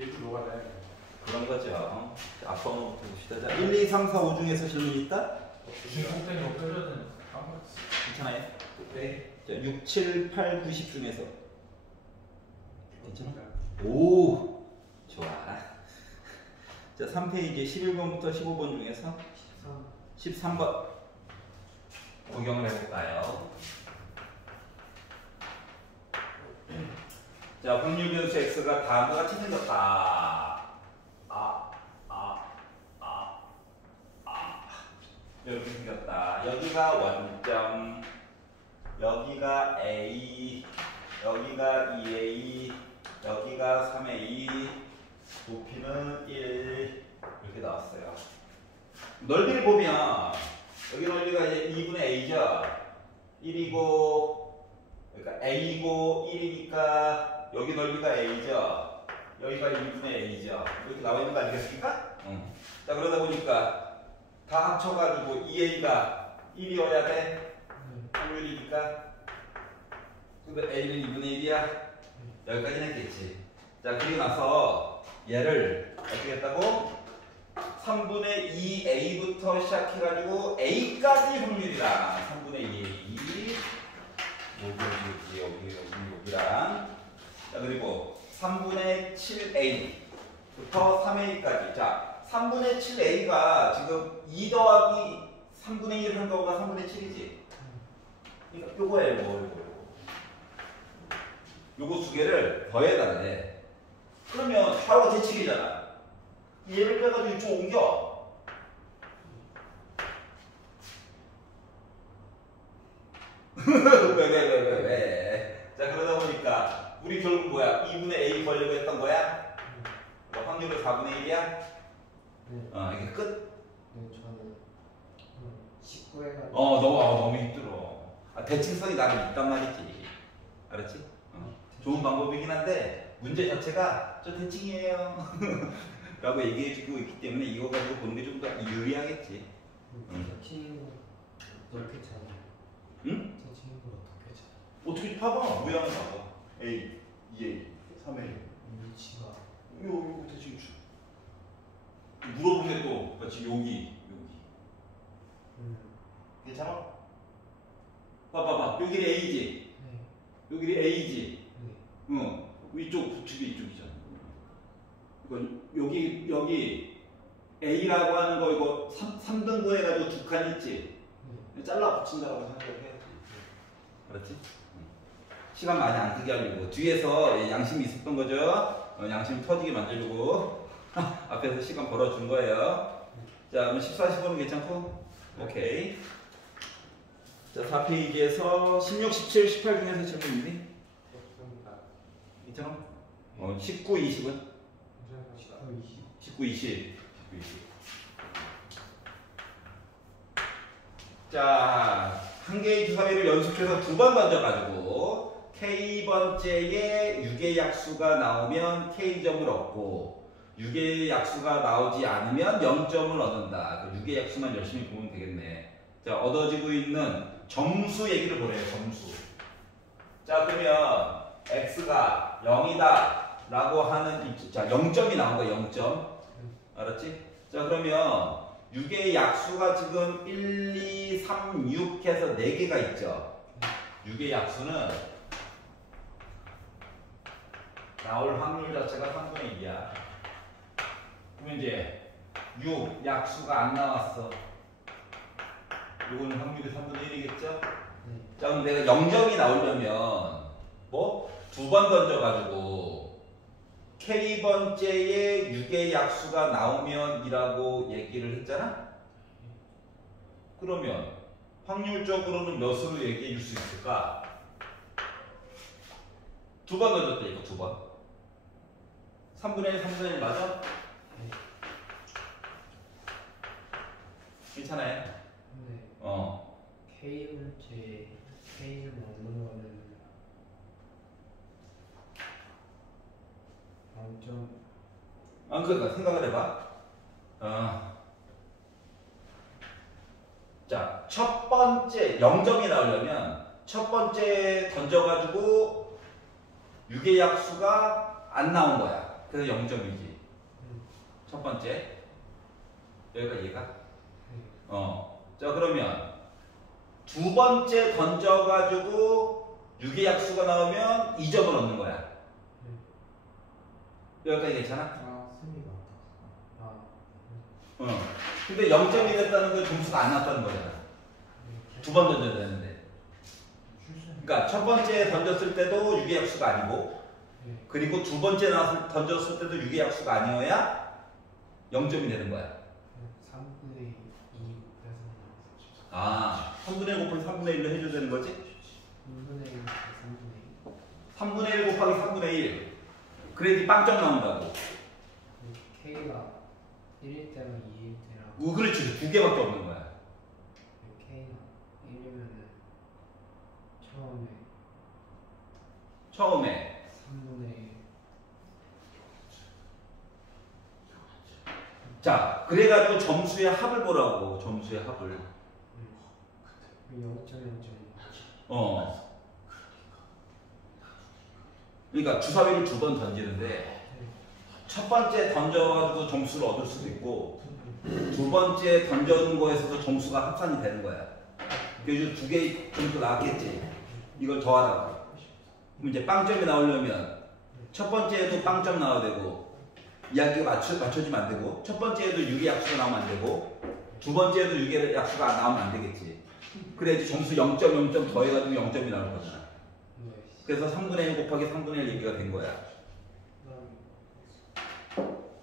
얘도 녹아내. 그런 거죠. 자, 앞 번호부터 봅시다. 자, 1, 2, 3, 4, 5 중에서 질문 있다? 중국땡이 없어져야 되는. 괜찮아요? 네. 자, 6, 7, 8, 9, 10 중에서. 괜찮아? 오! 좋아. 자, 3페이지 11번부터 15번 중에서 13번. 구경을 해볼까요? 자, 확률 변수 x가 다음과 같이 생겼다. 이렇게 생겼다. 여기가 원점, 여기가 a, 여기가 2a, 여기가 3a, 높이는 1 이렇게 나왔어요. 넓이를 보면 여기 넓이가 이제 2분의 a죠. 1이고 그러니까 a이고 1이니까 여기 넓이가 a죠. 여기가 2분의 a죠. 이렇게 나와 있는 거 아니겠습니까? 자, 그러다 보니까 다 합쳐가지고 2a가 1이어야 돼. 확률이니까. 근데 a는 2분의 1이야. 여기까지는 했겠지. 자, 그리고 나서 얘를 어떻게 했다고? 3분의 2a부터 시작해가지고 a까지 확률이랑 3분의 2a 여기랑 자, 그리고 3분의 7a부터 3a까지. 자, 3분의 7a가 지금 2 더하기 3분의 1 한 거가 3분의 7이지. 그러니까 요거예요, 요거 두 개를 더해달라 해. 그러면 바로 대칭이잖아. 얘를 빼가지고 이쪽 옮겨. 왜? 자, 그러다 보니까 우리 결국 뭐야? 2분의 a 구하려고 했던 거야? 확률은 4분의 1이야? 네. 이게 끝? 네, 저는 19회가 너무 힘들어. 대칭성이 나름 있단 말이지. 알았지? 좋은 방법이긴 한데 문제 자체가 저 대칭이에요 라고 얘기해주고 있기 때문에 이거 가지고 보는 게 좀 더 유리하겠지. 대칭 어떻게 찾아요? 응? 대칭을 어떻게 찾아요? 어떻게 봐봐. 모양을 봐봐. A, 2A, 3A 위치가 요 대칭 물어본 게 또 마치 여기 괜찮아? 봐봐. 여기 A지? 네. 여기 A지? 네. 위쪽 부축이 이쪽이잖아. 그러니까 여기 A라고 하는 거 이거 3등분 해가지고 두 칸 있지? 네. 잘라 붙인다고 생각해야지. 알았지? 시간 많이 안 끄게 하려고 뒤에서 양심이 있었던 거죠. 양심 터지게 만들려고 앞에서 시간 벌어준 거예요. 자, 그럼 14, 15는 괜찮고? 오케이. 자, 4페이지에서 16, 17, 18 중에서 질문 있니? 없습니다. 있잖아? 19, 20은? 19, 20. 자, 한 개의 주사위를 연속해서 두 번 던져가지고 K번째에 6의 약수가 나오면 K점을 얻고 6의 약수가 나오지 않으면 0점을 얻는다. 그 6의 약수만 열심히 보면 되겠네. 자, 얻어지고 있는 점수 얘기를 보래요. 점수. 자, 그러면 X가 0이다 라고 하는 자, 0점이 나온 거야. 0점. 알았지? 자, 그러면 6의 약수가 지금 1, 2, 3, 6 해서 4개가 있죠. 6의 약수는 나올 확률 자체가 3분의 2야. 그러면 이제 6 약수가 안 나왔어. 이거는 확률이 3분의 1이겠죠? 자, 그럼 내가 0점이 나오려면 뭐? 두 번 던져가지고 K번째에 6의 약수가 나오면 이라고 얘기를 했잖아? 그러면 확률적으로는 몇으로 얘기해 줄 수 있을까? 두 번 던졌다 이거 두 번. 3분의 1, 3분의 1 맞아? 괜찮아요? 네. K물체 K를 넣는 거는 0점. 그러니까 생각을 해봐. 자, 첫 번째 0점이 나오려면 첫 번째 던져가지고 6의 약수가 안 나온 거야. 그래서 0점이지. 첫 번째. 여기까지 이해가? 자, 그러면 두 번째 던져가지고 유계약수가 나오면 2점을 얻는 거야. 여기까지 괜찮아? 아, 쌤이 맞다. 아, 근데 0점이 됐다는 건 점수가 안 났다는 거잖아. 두 번 던져야 되는데. 그러니까 첫 번째 던졌을 때도 유계약수가 아니고, 그리고 두 번째 던졌을 때도 유계약수가 아니어야 0점이 되는 거야. 3분의 2 빼서 아, 3분의 1 곱하기 3분의 1로 해줘야 되는 거지? 2분의 1 3분의 2. 3분의 1 곱하기 3분의 1. 그래야지 빵점 나온다고. K가 1일 때랑 2일 때랑 그렇지. 두 개밖에 없는 거야. K가 1이면은 처음에 3분의 1. 자, 그래가지고 점수의 합을 보라고. 점수의 합을. 0.0.0. 그러니까 주사위를 두 번 던지는데 첫 번째 던져가지고 점수를 얻을 수도 있고 두 번째 던져는 거에서도 점수가 합산이 되는 거야. 그래서 두 개의 점수 나왔겠지. 이걸 더하라고. 그럼 이제 빵점이 나오려면 첫 번째에도 빵점 나와야 되고 이야기가 맞춰지면 안 되고 첫 번째에도 유계약수가 나오면 안 되고 두 번째에도 유계약수가 나오면 안 되겠지. 그래야지 점수 0.0점 더해가지고 0점이 나올 거잖아. 그래서 3분의 1 곱하기 3분의 1 얘기가 된 거야.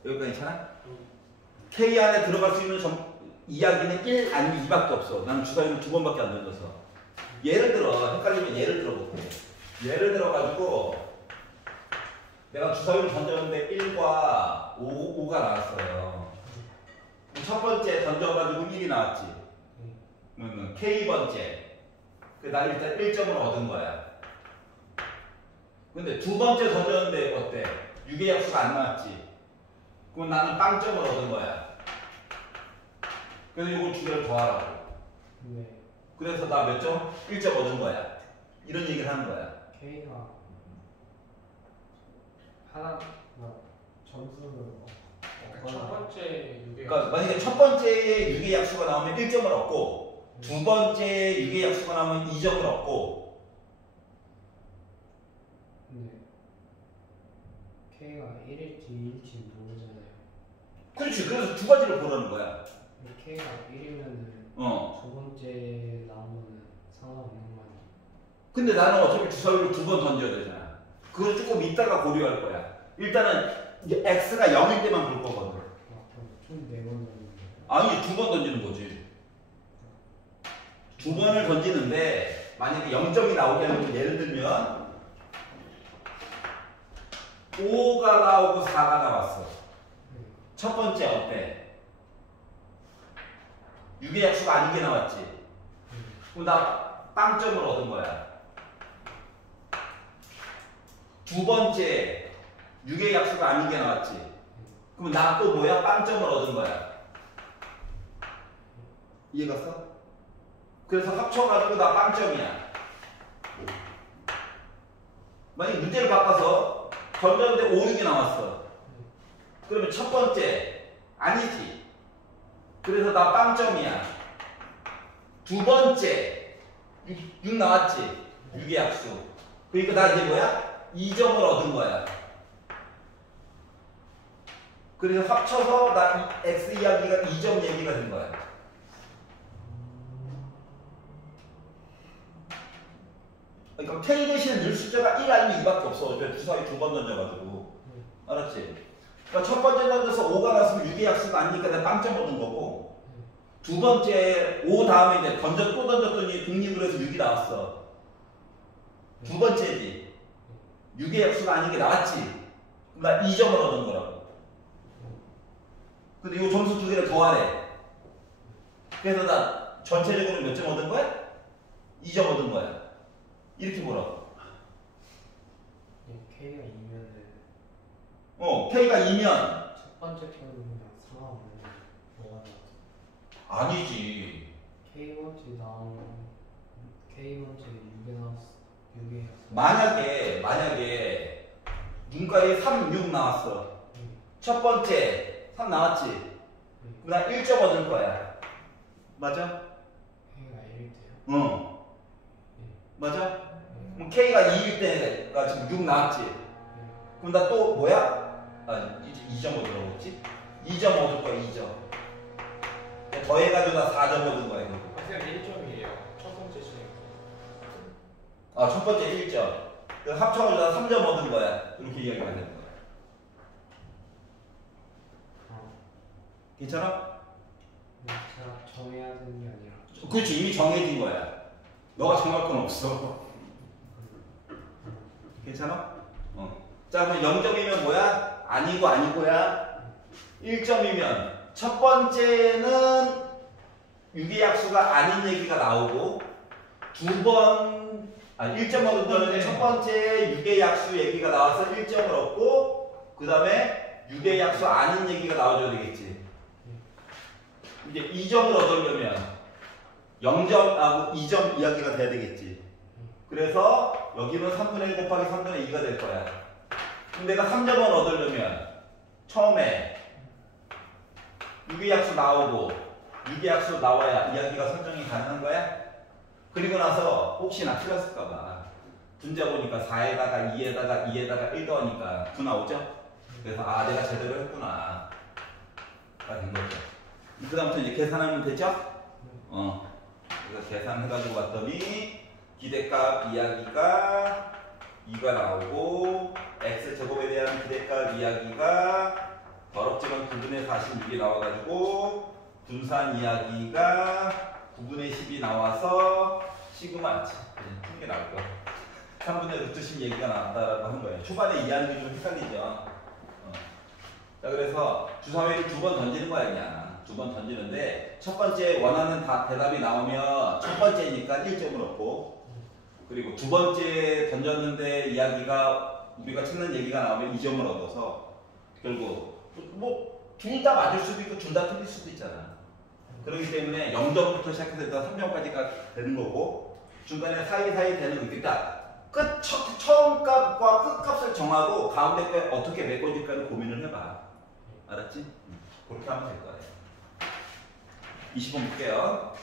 여기까지 괜찮아? K 안에 들어갈 수 있는 이야기는 1 아니면 2밖에 없어. 나는 주사위를 두 번밖에 안 던져서. 예를 들어, 헷갈리면 예를 들어볼게. 예를 들어가지고 내가 주사위를 던졌는데 1과 5가 나왔어요. 첫 번째 던져가지고 1이 나왔지. 그러면 K번째. 나 일단 1점을 얻은 거야. 근데 두 번째 던졌는데 어때? 유계약수가 안 나왔지. 그럼 나는 빵점을 얻은 거야. 그래서 이걸 두 개를 더하라고. 그래서 나 몇 점? 1점 얻은 거야. 이런 얘기를 하는 거야. K가 하나 점수를 첫 번째 유계. 그러니까 만약에 첫 번째에 유계약수가 나오면 1점을 얻고 두 번째에 유계약수가 나오면 2점을 얻고 K가 1일지 2일지 모르잖아요. 그렇지. 그래서 두 가지를 보라는 거야. K가 1이면은 두 번째 나오면은 상관없는 거 아니야? 근데 나는 어차피 주사위를 두 번 던져야 되잖아. 그걸 조금 이따가 고려할 거야. 일단은 이제 X가 0일 때만 볼 거거든. 총 4번 던지는 아니, 두 번 던지는 거지. 두 번을 던지는데 만약에 0점이 나오게 하면 예를 들면 5가 나오고 4가 나왔어. 첫 번째 어때? 유계약수가 아닌 게 나왔지. 그럼 나 빵점을 얻은 거야. 두 번째 유계약수가 아닌 게 나왔지. 그럼 나 또 뭐야? 빵점을 얻은 거야. 이해갔어? 그래서 합쳐가지고 나 빵점이야. 만약에 문제를 바꿔서 던졌는데 5, 6이 나왔어. 그러면 첫 번째 아니지. 그래서 나 빵점이야. 두 번째 6 나왔지. 유계약수. 그러니까 나 이제 뭐야? 2점을 얻은 거야. 그래서 합쳐서 나 X 이야기가 2점 얘기가 된 거야. 그러니까 K 대신에 늘 숫자가 1 아니면 2밖에 없어. 주사위 두 번 던져가지고. 알았지? 그러니까 첫 번째 던져서 5가 나왔으면 유계약수가 아니니까 내가 빵점 얻은 거고 두 번째 5 다음에 이제 또 던졌더니 독립을 해서 6이 나왔어. 두 번째지. 유계약수가 아닌 게 나왔지. 그럼 나 2점을 얻은 거라고. 근데 이 점수 두 개를 더하래. 그래서 나 전체적으로 몇 점 얻은 거야? 2점 얻은 거야. 이렇게 보라고. K가 2면은 K가 2면 첫 번째 편은 그냥 상관없는 뭐가 나왔어? 아니지. K번째 6에 나왔어. 6에 만약에 문과에 3, 6 나왔어. 첫 번째 3 나왔지? 그다음 1점 얻을 거야. 맞아? K가 1일 때요? 응. 맞아? 그럼 K가 2일 때가 지금 6 나왔지? 그럼 나 또 뭐야? 아, 이제 2점 얻으라고 했지? 2점 얻을 거야, 2점. 더해가지고 나 4점 얻은 거야, 이거. 선생님 1점이에요. 첫 번째 시험. 아, 첫 번째 1점. 합쳐가지고 나 3점 얻은 거야. 이렇게 이야기가 되는 거야. 괜찮아? 제가 정해야 되는 게 아니라 그렇지, 이미 정해진 거야. 너가 정할 건 없어. 괜찮아? 자, 그럼 0점이면 뭐야? 아니고 아니고야. 1점이면 첫 번째는 유기약수가 아닌 얘기가 나오고 1점 얻은 첫 번째 유기약수 얘기가 나와서 1점을 얻고 그 다음에 유기약수 아닌 얘기가 나와줘야 되겠지. 이제 2점을 얻으려면 0점하고 2점 이야기가 돼야 되겠지. 그래서 여기는 3분의 1 곱하기 3분의 2가 될 거야. 그럼 내가 3점을 얻으려면 처음에 유기약수 나오고 유기약수 나와야 이야기가 선정이 가능한 거야. 그리고 나서 혹시나 틀렸을까봐 분자 보니까 4에다가 2에다가 2에다가 1 더하니까 9 나오죠? 그래서 아, 내가 제대로 했구나 가 된 거죠. 그 다음부터 이제 계산하면 되죠? 그래서 계산해가지고 봤더니 기대값 이야기가 2가 나오고 x제곱에 대한 기대값 이야기가 더럽지만 9분의 46이 나와가지고 분산 이야기가 9분의 10이 나와서 시그마 푼게 나올 거야. 3분의 루트 10 얘기가 나왔다라고 한 거예요. 초반에 이해하는 게 좀 헷갈리죠. 자, 그래서 주사위를 2번 던지는 거야, 그냥. 2번 던지는데 첫 번째 원하는 대답이 나오면 첫 번째니까 1점을 얻고, 그리고 두 번째 던졌는데 이야기가 우리가 찾는 얘기가 나오면 2점을 얻어서 결국 뭐 둘 다 맞을 수도 있고 둘 다 틀릴 수도 있잖아. 그렇기 때문에 0점부터 시작해서 일단 3점까지가 되는 거고 중간에 사이사이 되는 거. 그러니까 처음 값과 끝 값을 정하고 가운데 거 어떻게 메꿔질까를 고민을 해봐. 알았지? 그렇게 하면 될 거야. 20번 볼게요.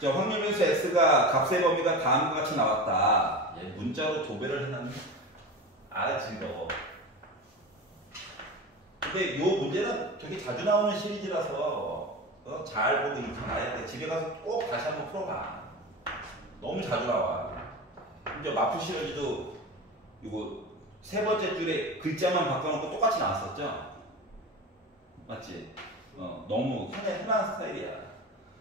자, 확률변수 x가 값의 범위가 다음과 같이 나왔다. 얘 문자로 도배를 해놨네. 즐거워. 근데 이 문제는 되게 자주 나오는 시리즈라서 잘 보고 익혀놔야 돼. 집에 가서 꼭 다시 한번 풀어봐. 너무 자주 나와. 이제 마프 시리즈도 이거 세 번째 줄에 글자만 바꿔놓고 똑같이 나왔었죠? 맞지? 너무 흔한 스타일이야.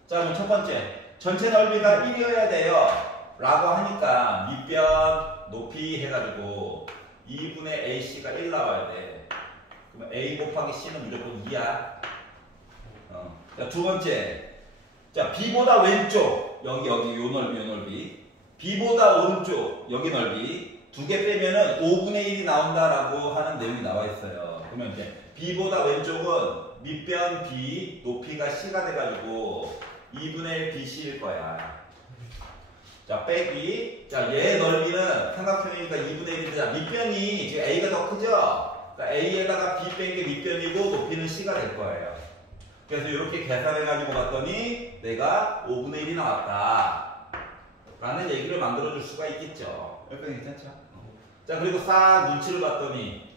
자, 그럼 첫 번째. 전체 넓이가 1이어야 돼요. 라고 하니까 밑변 높이 해가지고 2분의 AC가 1 나와야 돼. 그러면 A 곱하기 C는 무조건 2야. 자, 두 번째. 자, B보다 왼쪽. 여기, 요 넓이. B보다 오른쪽. 여기 넓이. 두 개 빼면은 5분의 1이 나온다라고 하는 내용이 나와 있어요. 그러면 이제 B보다 왼쪽은 밑변 B, 높이가 C가 돼가지고 2분의 1 BC일 거야. 자, 빼기. 자, 얘 넓이는 삼각형이니까 2분의 1이다. 밑변이 지금 A가 더 크죠? 그러니까 A에다가 B 뺀 게 밑변이고 높이는 C가 될 거예요. 그래서 이렇게 계산해가지고 봤더니 내가 5분의 1이 나왔다. 라는 얘기를 만들어줄 수가 있겠죠. 여기까지 괜찮죠? 자, 그리고 싹 눈치를 봤더니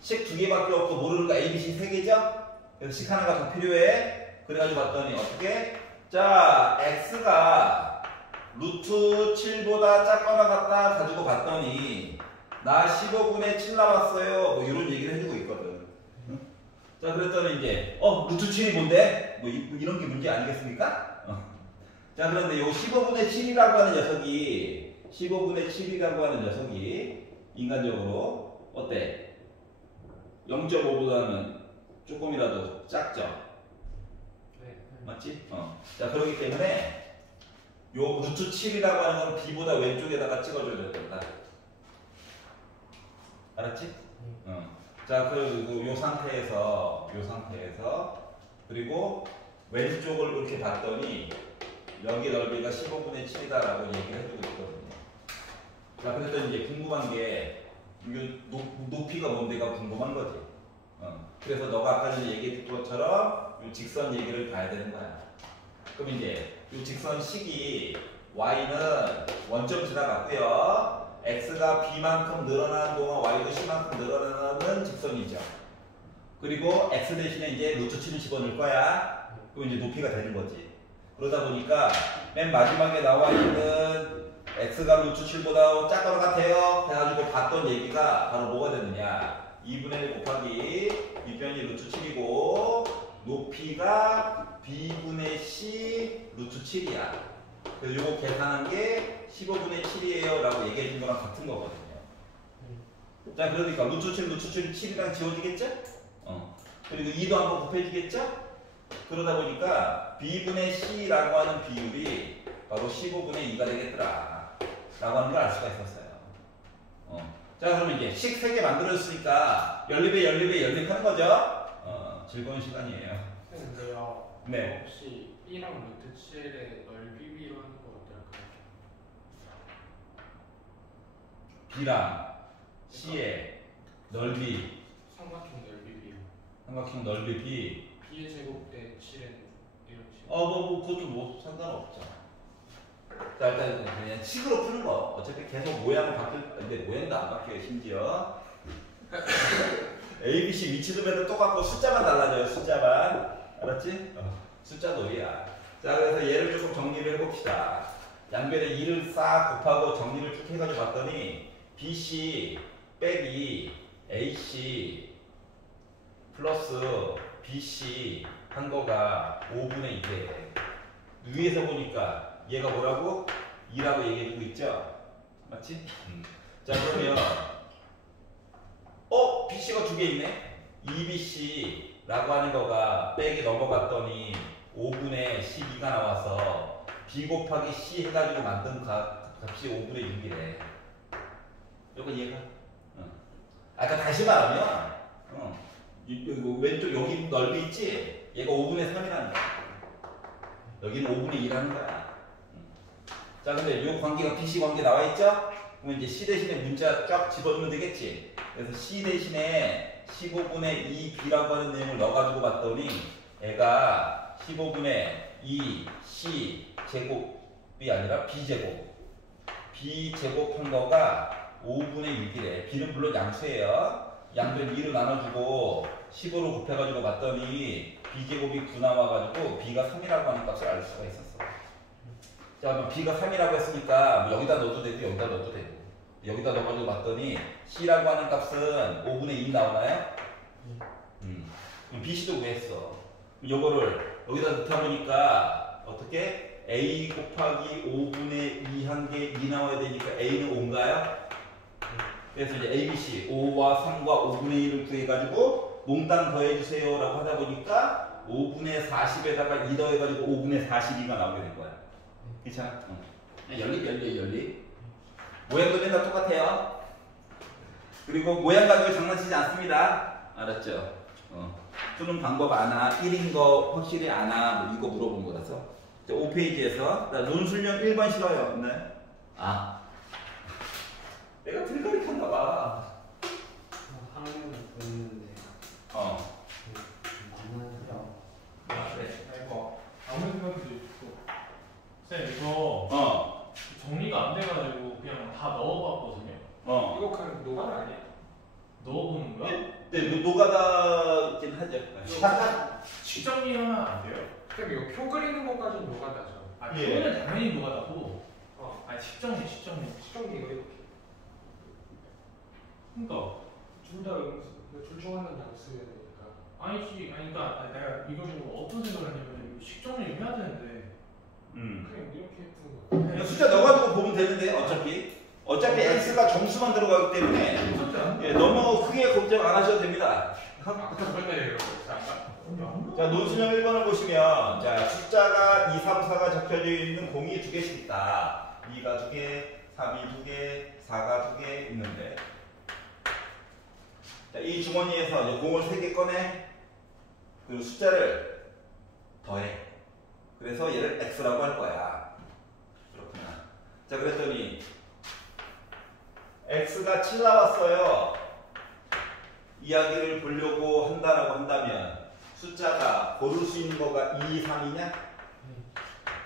식 2개밖에 없고 모르는 거 A, B, C 3개죠? 그래서 식 하나가 더 필요해. 그래가지고 봤더니 어떻게? 자, X가 루트 7보다 작거나 같다 가지고 봤더니 나 15분의 7 나왔어요. 뭐 이런 얘기를 해주고 있거든. 자, 그랬더니 이제 루트 7이 뭔데? 뭐 이런 게 문제 아니겠습니까? 자, 그런데 요 15분의 7이라고 하는 녀석이 15분의 7이라고 하는 녀석이 인간적으로 어때? 0.5보다는 조금이라도 작죠? 네. 맞지? 자, 그렇기 때문에 요 루트 7이라고 하는 건 B보다 왼쪽에다가 찍어줘야 된다. 알았지? 자, 그리고 요 상태에서 그리고 왼쪽을 이렇게 봤더니 여기 넓이가 15분의 7이다라고 얘기를 해주고 있거든요. 자, 그랬더니 이제 궁금한 게 이게 높이가 뭔데가 궁금한 거지. 그래서 너가 아까 전에 얘기했던 것처럼 이 직선 얘기를 봐야 되는 거야. 그럼 이제 이 직선식이 y는 원점 지나갔고요. x가 b만큼 늘어나는 동안 y도 c만큼 늘어나는 직선이죠. 그리고 x 대신에 이제 루트 7을 집어넣을 거야. 그럼 이제 높이가 되는 거지. 그러다 보니까 맨 마지막에 나와 있는 x가 루트 7보다 작은 것 같아요. 해가지고 봤던 얘기가 바로 뭐가 되느냐. 2분의 1 곱하기 윗변이 루트 7이고 높이가 b분의 c 루트 7이야. 그래서 이거 계산한 게 15분의 7이에요 라고 얘기해 준 거랑 같은 거거든요. 자, 그러니까 루트 7, 루트 7, 7이랑 지워지겠죠? 그리고 2도 한번 곱해주겠죠? 그러다 보니까 b분의 c라고 하는 비율이 바로 15분의 2가 되겠더라 라고 하는 걸 알 수가 있었어요. 자, 그러면 이제 식 3개 만들었으니까 연립 하는 거죠? 즐거운 시간이에요. 근데요. 네. 혹시 B랑 루트 7의 넓이 비교하는 거 어떨까요? b랑 c의 넓이, 삼각형 넓이 비교. 삼각형 넓이 b. B의 제곱 대 7은 이런 식으로. 그것도 뭐 상관없죠. 자, 일단 그냥 식으로 푸는 거. 어차피 계속 모양은 근데 모양도 안 바뀌어요, 심지어. A, B, C 위치도 맨날 똑같고 숫자만 달라져요, 숫자만. 알았지? 숫자 놀이야. 자, 그래서 얘를 조금 정리를 해봅시다. 양변에 2를 싹 곱하고 정리를 쭉 해가지고 봤더니 BC 빼기 AC 플러스 BC 한 거가 5분의 2대. 위에서 보니까 얘가 뭐라고? 2라고 얘기해주고 있죠? 맞지? 자, 그러면 BC가 2개 있네? 2BC라고 하는 거가 빼기 넘어갔더니 5분의 12가 나와서 B 곱하기 C 해가지고 만든 값이 5분의 6이래. 이거 이해가? 아까 다시 말하면 왼쪽 여기 넓이 있지? 얘가 5분의 3이라는 거야. 여기는 5분의 2라는 거야. 자, 근데 이 관계가 BC 관계 나와 있죠? 그럼 이제 C 대신에 문자 쫙 집어넣으면 되겠지? 그래서 C 대신에 15분의 2B라고 하는 내용을 넣어가지고 봤더니 애가 15분의 2C 제곱이 아니라 B제곱. B제곱 한 거가 5분의 6이래. B는 물론 양수예요. 양변 2로 나눠주고 15로 곱해가지고 봤더니 B제곱이 9 나와가지고 B가 3이라고 하는 값을 알 수가 있었어. 자, 그럼 B가 3이라고 했으니까 뭐 여기다 넣어도 되고 여기다 넣어도 되고 여기다 넣어가지고 봤더니 C라고 하는 값은 5분의 2 나오나요? 그럼 BC도 구했어. 요거를 여기다 넣다 보니까 어떻게? A 곱하기 5분의 2 한 게 2 나와야 되니까 A는 5인가요? 그래서 이제 ABC 5와 3과 5분의 1을 구해가지고 몽땅 더해주세요 라고 하다 보니까 5분의 40에다가 2 더해가지고 5분의 42가 나오게 된 거야. 괜찮아? 연립. 모양도 맨날 똑같아요. 그리고 모양 가지고 장난치지 않습니다. 알았죠? 푸는 방법 아나? 1인 거 확실히 아나? 뭐 이거 물어본 거라서. 5페이지에서 논술형 1번 싫어요. 네? 내가 들가리켰나 봐. 화면을 보였는데 만나요. 그래. 이거 아무 생각도 있고. 쌤 이거 정리가 안 돼가지고 그냥 다 넣어봤거든요. 이거 그냥 노간 아니야? 넣어보는 거야? 네, 노가다긴 하죠. 시정리하면 안 돼요? 그럼 이거 표 그리는 것까지는 노가다죠. 표는 당연히 노가다고. 아니 시정리. 시정리가 이렇게. 그러니까 둘 다 둘 중 하나는 안 쓰야 되니까. 그러니까 내가 이거 보고 어떤 생각을 했냐면 이거 식정리 해야 되는데. 그냥 이렇게 푸는 거. 숫자 넣어가지고 보면 되는데 어차피 x가 정수만 들어가기 때문에 너무 크게 걱정 안 하셔도 됩니다. 자, 논술형 1번을 보시면 자, 숫자가 2, 3, 4가 적혀져 있는 공이 2개씩 있다. 2가 2개, 3이 2개, 4가 2개 있는데 자, 이 주머니에서 이제 공을 3개 꺼내 그리고 숫자를 더해. 그래서 얘를 x라고 할 거야. 그렇구나. 자, 그랬더니 x가 7 나왔어요. 이야기를 보려고 한다라고 한다면 숫자가 고를 수 있는 거가 2, 3이냐?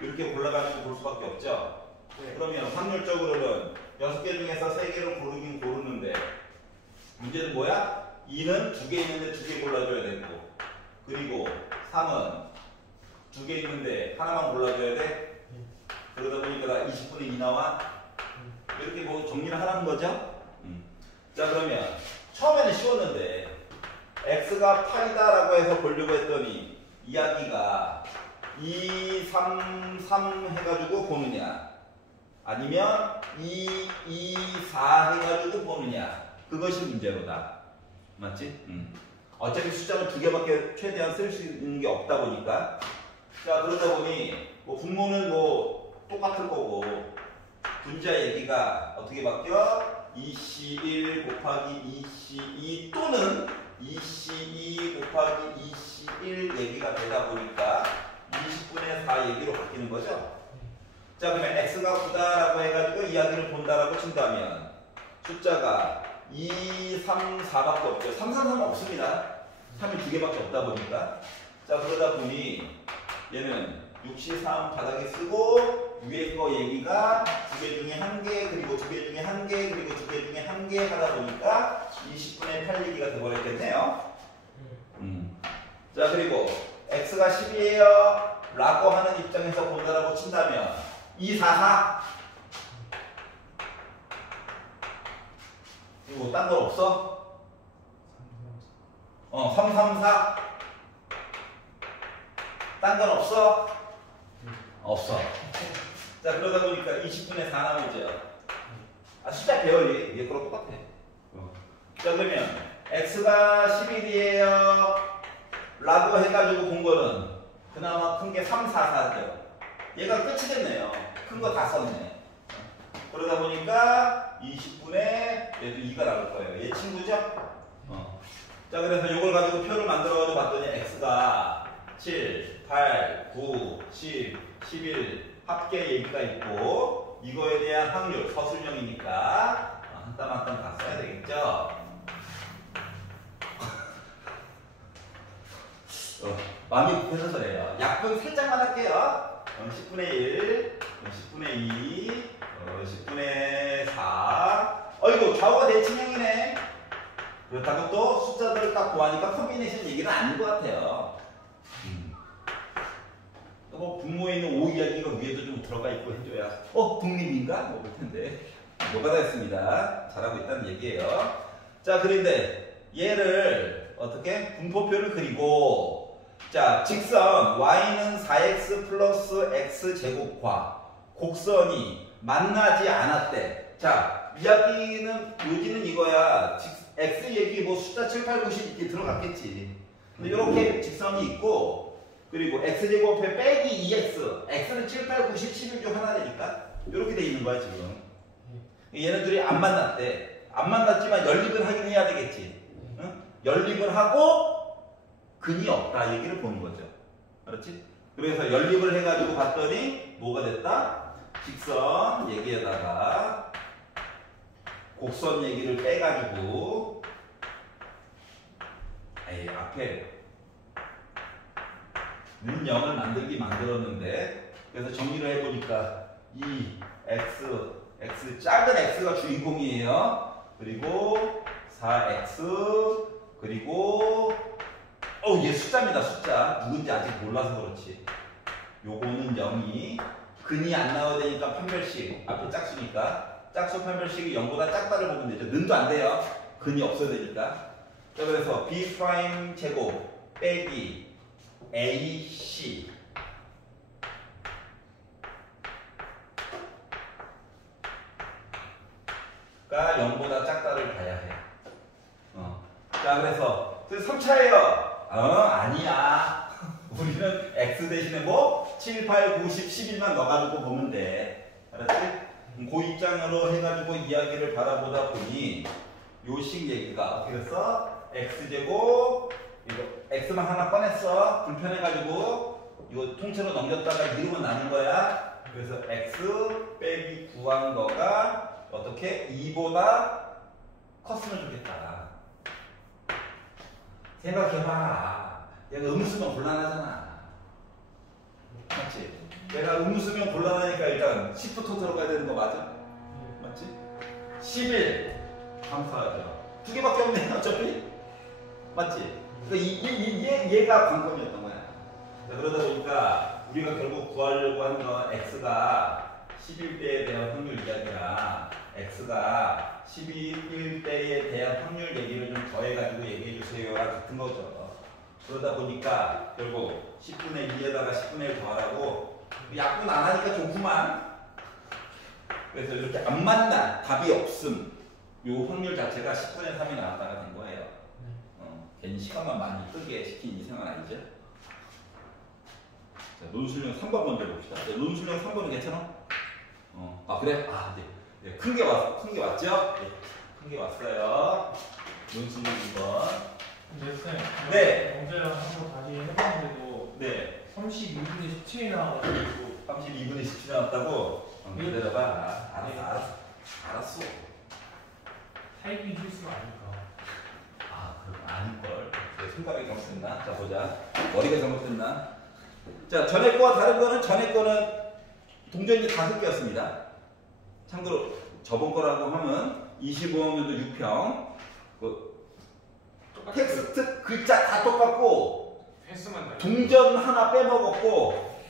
이렇게 골라가지고 볼 수밖에 없죠. 네. 그러면 확률적으로는 6개 중에서 3개를 고르긴 고르는데 문제는 뭐야? 2는 2개 있는데 2개 골라줘야 되고, 그리고 3은 2개 있는데 하나만 골라줘야 돼. 그러다 보니까 20분의 2 나와. 이렇게 뭐 정리를 하라는 거죠. 자, 그러면 처음에는 쉬웠는데 x가 8이다라고 해서 보려고 했더니 이야기가 2, 3, 3 해가지고 보느냐, 아니면 2, 2, 4 해가지고 보느냐, 그것이 문제로다. 맞지? 어차피 숫자는 2개밖에 최대한 쓸 수 있는 게 없다 보니까. 자, 그러다 보니 뭐 분모는 뭐 똑같을 거고 분자 얘기가 어떻게 바뀌어? 2C1 곱하기 2C2 또는 2C2 곱하기 2C1 얘기가 되다 보니까 20분의 4 얘기로 바뀌는 거죠. 자, 그러면 x가 9다라고 해가지고 이야기를 본다라고 친다면 숫자가 2, 3, 4밖에 없죠. 3, 3, 3 없습니다. 3이 2개밖에 없다 보니까. 자, 그러다 보니 얘는 63 바닥에 쓰고 위에 거 얘기가 2개 중에 1개, 그리고 2개 중에 1개, 그리고 2개 중에 1개 하다 보니까 20분의 8 얘기가 되어버렸겠네요. 자, 그리고 x가 10이에요 라고 하는 입장에서 본다라고 친다면 2, 4, 4 이거 딴 건 없어? 3, 3, 4 딴 건 없어? 없어. 자, 그러다 보니까 20분의 4 나오죠. 숫자 배열이 얘 거랑 똑같아. 자, 그러면 x가 11이에요 라고 해가지고 본 거는 그나마 큰 게 3, 4, 4죠. 얘가 끝이겠네요. 큰 거 다 썼네. 그러다 보니까 20분의 얘도 2가 나올 거예요. 얘 친구죠? 자, 그래서 이걸 가지고 표를 만들어가지고 봤더니 x가 7, 8, 9, 10, 11 합계 얘기가 있고 이거에 대한 확률 서술형이니까 한 땀 한 땀 다 써야 되겠죠. 마음이 급해서 그래요. 약분 살짝만 할게요. 10분의 1, 10분의 2, 10분의 4. 이거 좌우가 대칭형이네. 그렇다고 또 숫자들을 딱 보아니까 컨비네이션 얘기는 아닌 것 같아요. 뭐 분모에 있는 5 이야기가 위에도 좀 들어가 있고 해줘야 독립인가? 뭐 볼 텐데 뭐가 다 했습니다. 잘하고 있다는 얘기예요. 자, 그런데 얘를 어떻게 분포표를 그리고 자, 직선 y는 4x 플러스 x제곱과 곡선이 만나지 않았대. 자, 이야기는 요지는 이거야. x 얘기 뭐 숫자 7, 8, 90 이렇게 들어갔겠지. 근데 이렇게 직선이 있고 그리고 x제곱에 빼기 2x, x는 7, 8, 90, 11 중 하나니까 이렇게 돼 있는 거야 지금. 얘는 둘이 안 만났대. 안 만났지만 연립은 하긴 해야 되겠지. 응? 연립을 하고 근이 없다 얘기를 보는 거죠. 알았지? 그래서 연립을 해가지고 봤더니 뭐가 됐다? 직선 얘기에다가 곡선 얘기를 빼가지고 앞에 는 0을 만들었는데 그래서 정리를 해보니까 이 x 작은 x가 주인공이에요. 그리고 4x 그리고 얘 숫자입니다. 숫자 누군지 아직 몰라서 그렇지. 요거는 0이 근이 안 나와야 되니까 판별식 앞에 짝수니까 짝수 판별식이 0보다 작다를 보면 되죠. 는도 안 돼요. 근이 없어야 되니까. 자, 그래서 b' 제곱 빼기 AC 가 0보다 작다를 봐야 해. 자, 그래서 3차예요. 아니야. 우리는 x 대신에 뭐 7, 8, 9, 10, 11만 넣어가지고 보면 돼. 알았지? 그 입장으로 해가지고 이야기를 바라보다 보니 요식 얘기가 어떻게 됐어? x제곱 이거 x만 하나 꺼냈어. 불편해가지고 이거 통째로 넘겼다가 이름은 나는 거야. 그래서 x 빼기 구한 거가 어떻게? 2보다 컸으면 좋겠다. 생각해봐. 얘가 음수면 곤란하잖아. 맞지? 얘가 음수면 곤란하니까 일단 10부터 들어가야 되는 거 맞아? 맞지? 11 감사하죠. 두 개밖에 없네 어차피. 맞지? 그러니까 얘가 관건이었던 거야. 그러다 보니까 우리가 결국 구하려고 하는 건 x가 11대에 대한 확률 이야기랑 x가 11대에 대한 확률 얘기를 좀 더해가지고 얘기해주세요가 같은 거죠. 그러다 보니까 결국 10분의 2에다가 10분의 1 더하라고 약분 안 하니까 좋구만. 그래서 이렇게 안 맞나 답이 없음. 요 확률 자체가 10분의 3이 나왔다가 된 거예요. 괜히 시간만 많이 끄게 시킨 이상은 아니죠. 자, 논술형 3번 먼저 봅시다. 네, 논술형 3번은 괜찮아? 아 그래? 아 네. 큰 게 왔죠? 네, 큰 게 왔어요. 논술형 2번. 근데 쌤, 네. 영재랑 한번 다시 해봤는데도 네. 32분의 17이 나와가지고 32분의 17 나왔다고? 기다려봐. 알았어. 타이핑 실수가 아닐까. 아, 그럼 아닐걸. 내 생각이 잘못됐나? 자, 보자. 머리가 잘못됐나? 자, 전에 거와 다른 거는 전에 거는 동전이 5개였습니다. 참고로 저번 거라고 하면 25학년도 6평. 텍스트 글자 다 똑같고 횟수만 달라. 동전 하나 빼먹었고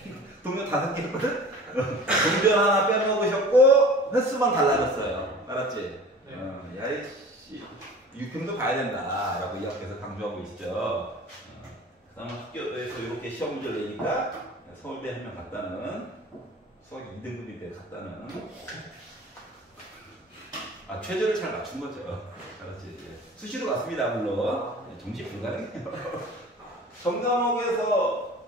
동전 5개였거든? 동전 하나 빼먹으셨고 횟수만 달라졌어요. 알았지? 네. 야이씨 6평도 봐야 된다 라고 이 학교에서 강조하고 있죠. 그 다음 학교에서 이렇게 시험 문제를 내니까 서울대 한 명 갔다는 수학 2등급인데 갔다는 최저를 잘 맞춘 거죠. 알았지? 수시로 갔습니다 물론. 정시 불가능해요. 정과목에서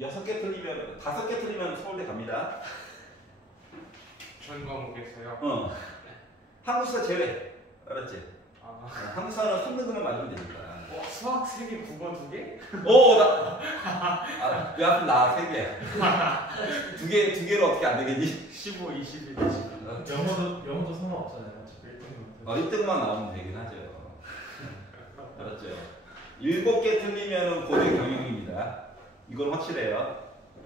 6개 틀리면 5개 틀리면 서울대 갑니다. 전 과목에서요? 한국사 제외. 알았지? 한국사는 3등급만 맞으면 되니까. 수학 3개, 국어 2개? 왜 하필 나 3개? 두 개로 어떻게 안 되겠니? 15, 21, 20. 영어도 상관없잖아요. 1등만 1등만 나오면 되긴 하죠. 알았죠? 7개 틀리면 고대 경영입니다. 이건 확실해요.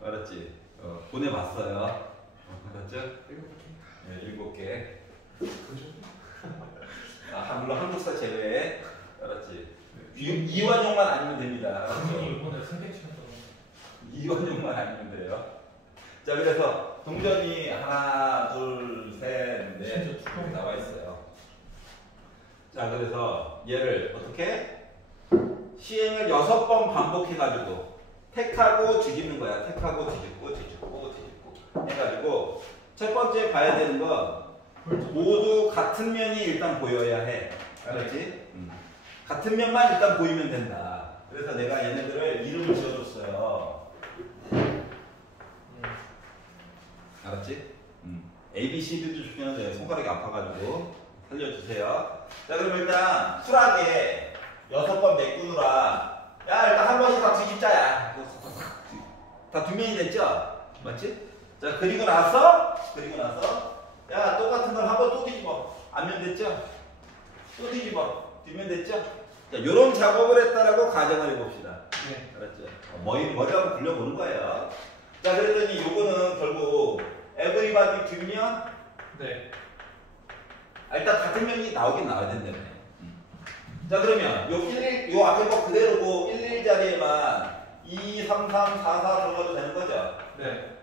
알았지? 보내봤어요. 알았죠? 7개. 물론 한국사 제외. 알았지? 이완용만 아니면 됩니다. 이번에 선택시켰잖아. 이완용만 아니면 돼요. 자, 그래서 동전이 하나, 둘, 셋, 넷 나와 있어요. 자, 그래서 얘를 어떻게? 시행을 6번 반복해가지고 택하고 뒤집는 거야. 택하고 뒤집고 해가지고 첫 번째 봐야 되는 건 모두 같은 면이 일단 보여야 해. 알았지? 같은 면만 일단 보이면 된다. 그래서 내가 얘네들을 이름을 지어줬어요. 알았지? A, B, C, D도 주시면 손가락이 아파가지고 살려주세요. 자, 그럼 일단 수락에 6번 메꾸느라 야, 일단 한 번씩 다 뒤집자야. 다 뒷면이 됐죠? 맞지? 자, 그리고 나서 야, 똑같은 걸 한 번 또 뒤집어. 앞면 됐죠? 또 뒤집어. 뒷면 됐죠? 자, 요런 작업을 했다라고 가정을 해봅시다. 네. 알았죠? 머리하고 굴려보는 거예요. 자, 그랬더니 요거는 결국 everybody 뒷면? 네. 일단 같은 면이 나오긴 나와야 된다며. 자, 그러면 요 앞에 거 그대로고 11 자리에만 2, 3, 3, 4, 4 들어가도 되는 거죠? 네.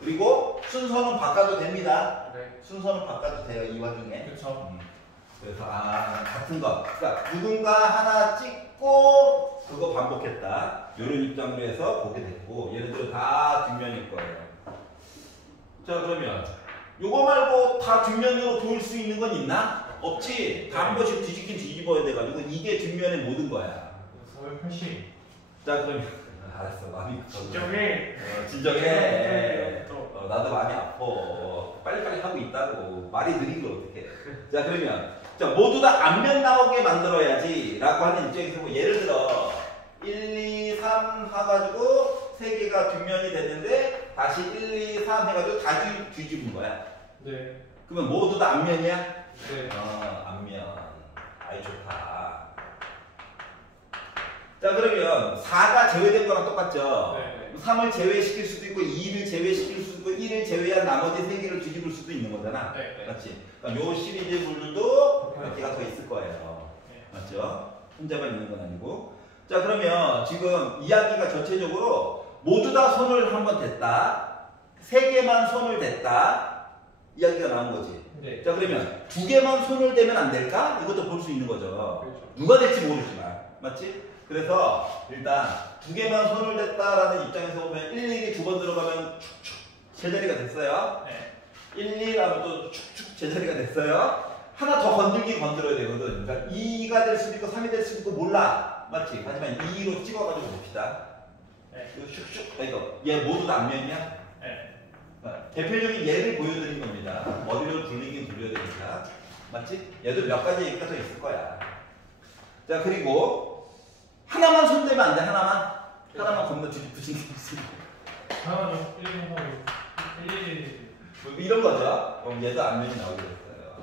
그리고 순서는 바꿔도 됩니다. 네. 순서는 바꿔도 돼요, 이 와중에. 그렇죠. 그래서 같은 거. 그러니까 누군가 하나 찍고 그거 반복했다. 이런 입장으로 해서 보게 됐고 얘네들은 다 뒷면일 거예요. 자, 그러면 요거 말고 다 뒷면으로 보일 수 있는 건 있나? 없지. 다 한 번씩 뒤집긴 뒤집어야 돼가지고 이게 뒷면의 모든 거야. 480. 자, 그러면 알았어. 마음이 진정해. 진정해. 나도 마음이 아파. 빨리빨리 하고 있다고. 말이 느린 걸 어떡해. 자, 그러면 자, 모두 다 앞면 나오게 만들어야지 라고 하는 입장에서 뭐 예를 들어 1, 2, 3 해가지고 3개가 뒷면이 됐는데 다시 1, 2, 3 해가지고 다 뒤집은 거야. 네. 그러면 모두 다 앞면이야? 네. 앞면. 아이 좋다. 자 그러면 4가 제외된 거랑 똑같죠? 네. 3을 제외시킬 수도 있고 2를 제외시킬 수도 있고 1을 제외한 나머지 3개를 뒤집을 수도 있는 거잖아. 네. 맞지? 그러니까 요 시리즈 분들도 몇 개가 더 있을 거예요. 네. 맞죠? 혼자만 있는 건 아니고. 자 그러면 지금 이야기가 전체적으로 모두 다 손을 한번 댔다. 3개만 손을 댔다. 이야기가 나온 거지. 네. 자 그러면 2개만 손을 대면 안 될까? 이것도 볼 수 있는 거죠. 그렇죠. 누가 될지 모르지만. 맞지? 그래서 일단 2개만 손을 댔다라는 입장에서 보면 1, 1이 2번 들어가면 축축 제자리가 됐어요. 네. 1, 2 하면 또 축축 제자리가 됐어요. 하나 더 건들긴 건드려야 되거든. 그러니까 2가 될 수도 있고 3이 될 수도 있고 몰라. 맞지? 하지만 2로 찍어가지고 봅시다. 네. 이거 슉슉. 이거 얘 모두 다 앞면이야? 네. 대표적인 예를 보여드린 겁니다. 머리를 굴리긴 굴려야 되니까. 맞지? 얘도 몇 가지 얘기가 더 있을 거야. 자 그리고 하나만 손대면 안 돼. 하나만 겁나 뒤집으신 게 있습니다. 하나요? 1, 1, 뭐 이런 거죠. 그럼 얘도 앞면이 나오게 됐어요.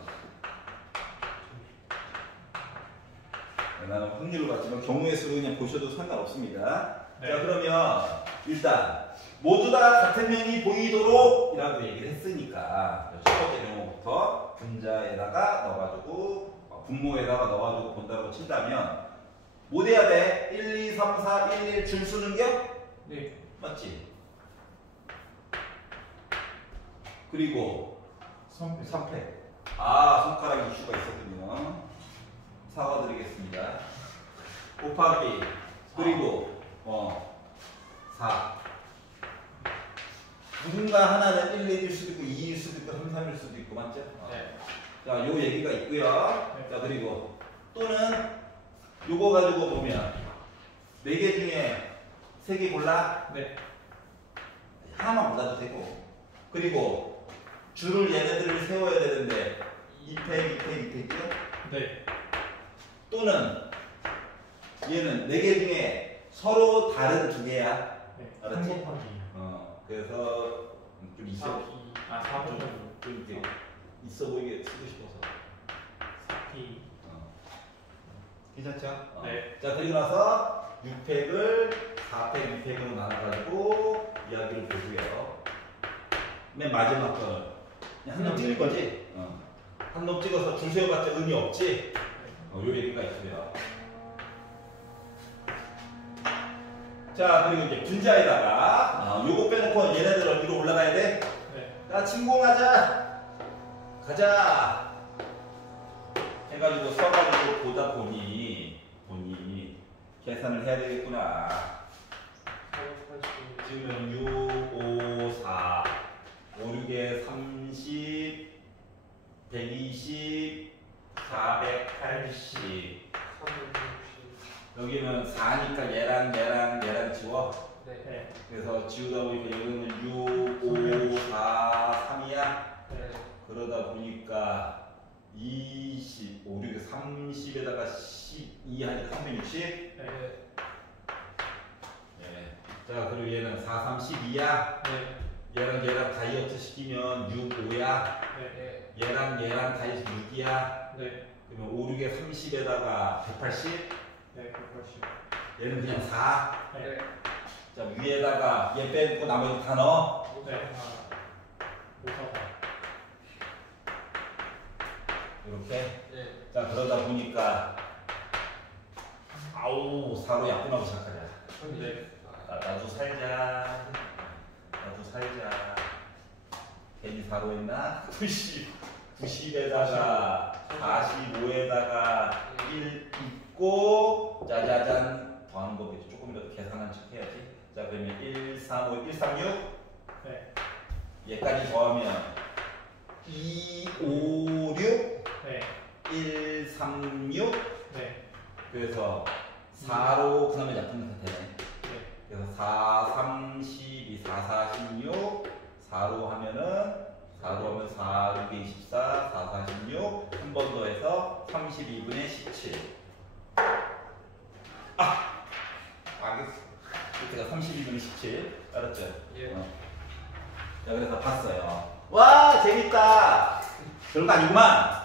나는 확률로 봤지만 경우의 수로 그냥 보셔도 상관없습니다. 네. 자 그러면 일단 모두 다 같은 면이 보이도록 이라고 얘기를 했으니까 첫 번째 경우부터 분자에다가 넣어가지고 분모에다가 넣어가지고 본다고 친다면 뭐 돼야 돼? 1, 2, 3, 4, 1, 1 줄 쓰는 게? 네. 맞지? 그리고 3회. 3패. 손가락 이슈가 있었군요. 사과드리겠습니다. 곱하기 그리고 4. 누군가 하나는 1, 1일 수도 있고 2일 수도 있고 3, 3일 수도 있고 맞죠? 네. 자, 요 얘기가 있고요. 네. 자, 그리고 또는 요거 가지고 보면 4개 중에 3개 골라? 네. 하나만 골라도 되고. 그리고 줄을 얘네들을 세워야 되는데 2패 있죠? 네. 또는 얘는 4개 중에 서로 다른 2개야. 네. 알았지? 그래서 좀 있어. 4번. 좀 이렇게 있어 보이게 쓰고 싶어서. 4P. 괜찮죠? 네. 자, 그리고 나서 6팩을 4팩, 6팩으로 나눠가지고 이야기를 보고요. 맨 마지막 거는 그냥 한 놈 찍는 거지? 한 놈 찍어서 줄 세워봤자 의미 없지? 요 얘기가 있고요. 자, 그리고 이제 분자에다가 요거 빼놓고 얘네들 어디로 올라가야 돼? 네. 자, 침공하자. 가자. 해가지고 써가지고 보다 보니 계산을 해야 되겠구나. 지금 6, 5, 4, 5, 6에 30, 120, 480. 여기는 4니까 얘랑 지워. 네. 그래서 지우다 보니까 여기는 6, 5, 4, 3이야. 네. 그러다 보니까 20, 5, 6, 30에다가 12 하니까 360. 네. 네. 자, 그리고 얘는 4, 3, 12야. 네. 얘랑 다이어트 시키면 6, 5야. 네. 얘랑 다이어트 6이야. 네. 그러면 5, 6에 30에다가 180. 네. 180. 얘는 그냥 4. 네. 자, 위에다가 얘 빼고 나머지 다 넣어. 네. 5, 4. 이렇게. 네. 자, 그러다 보니까 아우 4로 약분하고 시작하자. 네. 나도 살자. 괜히 4로 했나? 90에다가 45에다가 1 있고 짜자잔 더하는 거겠죠. 조금이라도 계산한 척 해야지. 자, 그러면 1, 3, 5, 1, 3, 6. 네. 얘까지 더하면 2, 5, 6. 네. 1, 3, 6. 네. 그래서 4로 그 다음에 약분해서 되네. 네. 그래서 4, 3, 12, 4, 4, 16. 4로 하면은 4, 6에 24, 4, 4, 16. 한 번 더 해서 32분의 17. 알겠어. 밑에가 32분의 17. 알았죠? 예. 자, 그래서 봤어요. 와, 재밌다. 별거 아니구만.